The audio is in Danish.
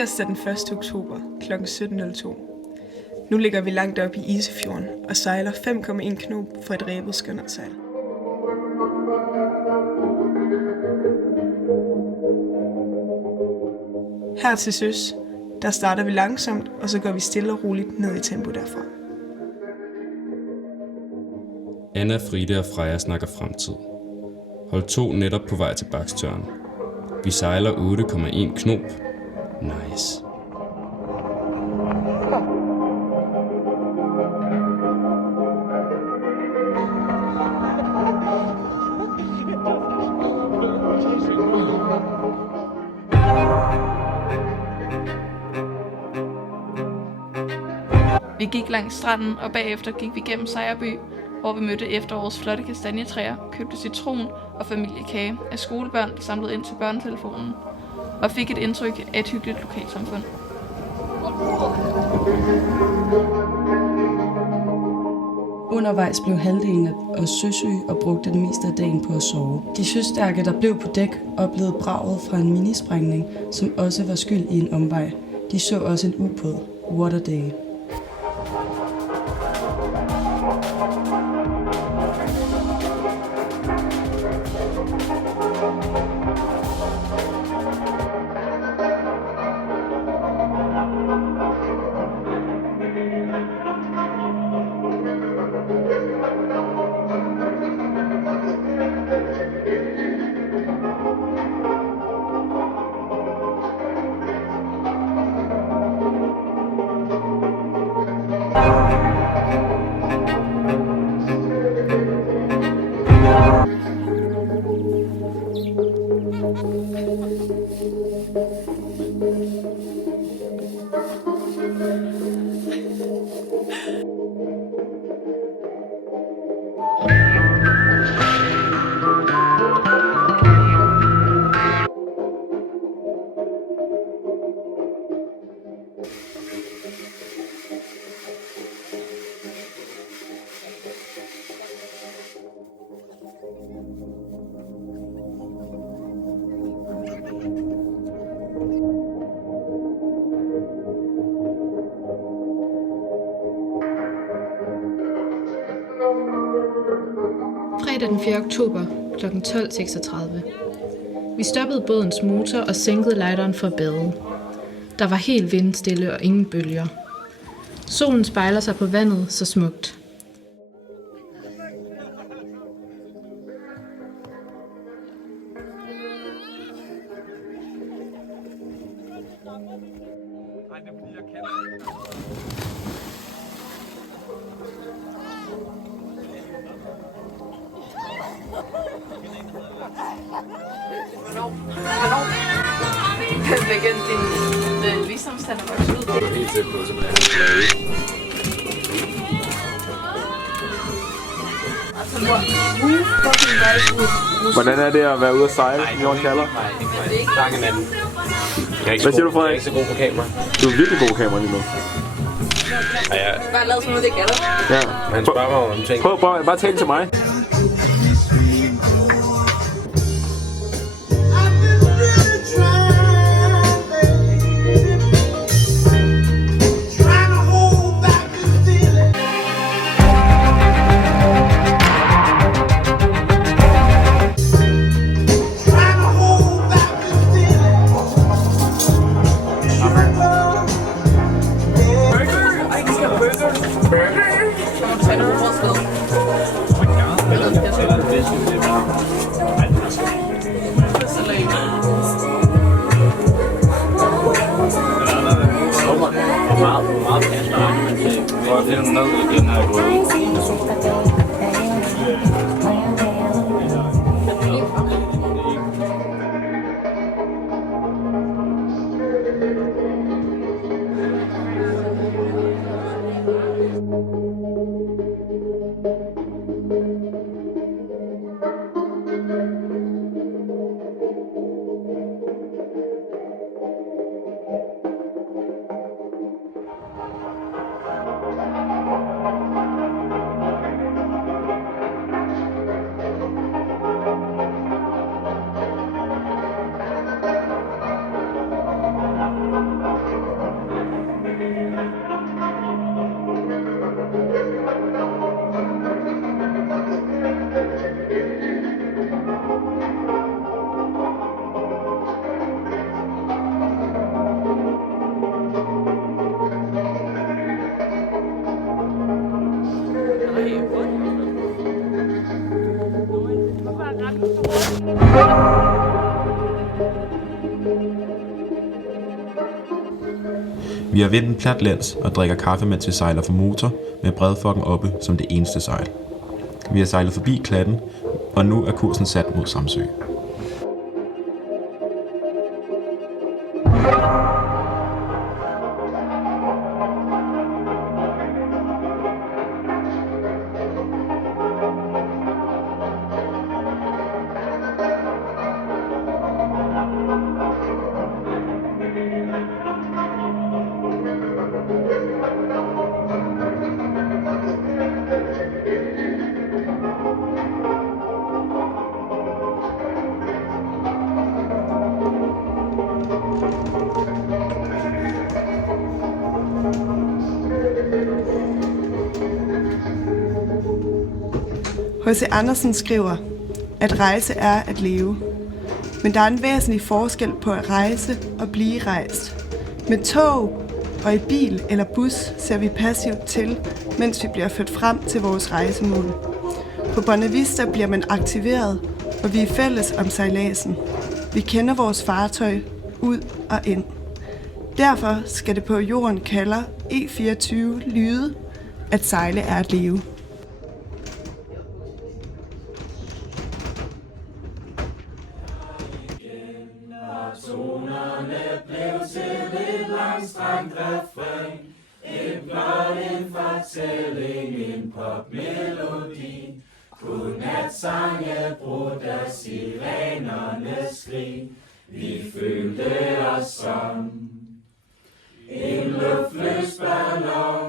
tirsdag den 1. oktober kl. 17.02. Nu ligger vi langt op i Isefjorden og sejler 5,1 knob for et rebet skønnertsejl. Her til søs, der starter vi langsomt, og så går vi stille og roligt ned i tempo derfra. Anna, Frida og Freja snakker fremtid. Hold 2 netop på vej til Bakstjørn. Vi sejler 8,1 knob. Nice. Vi gik langs stranden, og bagefter gik vi gennem Sejerby, hvor vi mødte efterårets flotte kastanjetræer, købte citron og familiekage af skolebørn, der samlede ind til børnetelefonen, og fik et indtryk af et hyggeligt lokalsamfund. Undervejs blev halvdelen af os søsyge og brugte det meste af dagen på at sove. De søstærke, der blev på dæk, oplevede braget fra en minisprængning, som også var skyld i en omvej. De så også en ubåd. What a day. Fredag den 4. oktober kl. 12.36. Vi stoppede bådens motor og sænkede lighteren for at bade. Der var helt vindstille og ingen bølger. Solen spejler sig på vandet så smukt. Hvornår? Hvilken din visdomstand er vokset ud? Det er helt tæt på, simpelthen. Hvordan er det at være ude at sejle i Jorden Kalder? Hvad siger du, Frederik? Jeg er ikke så god på kamera. Du er virkelig god på kamera lige nu. Bare lad som om det gælder. Ja. Han spørger mig om ting. Prøv bare tale til mig. Vi har vinden plat læns og drikker kaffe, mens vi sejler for motor med bredfokken oppe som det eneste sejl. Vi har sejlet forbi klatten, og nu er kursen sat mod Samsø. H.C. Andersen skriver, at rejse er at leve. Men der er en væsentlig forskel på at rejse og blive rejst. Med tog og i bil eller bus ser vi passivt til, mens vi bliver ført frem til vores rejsemål. På Bonavista bliver man aktiveret, og vi er fælles om sejladsen. Vi kender vores fartøj ud og ind. Derfor skal det på jorden kalder E24 lyde, at sejle er at leve. Tonerne blev til et langstrakt refræn. En blot en fortælling, en popmelodi. Godnatsange brudt af sirenernes skrig. Vi følte os som en luftløs ballon.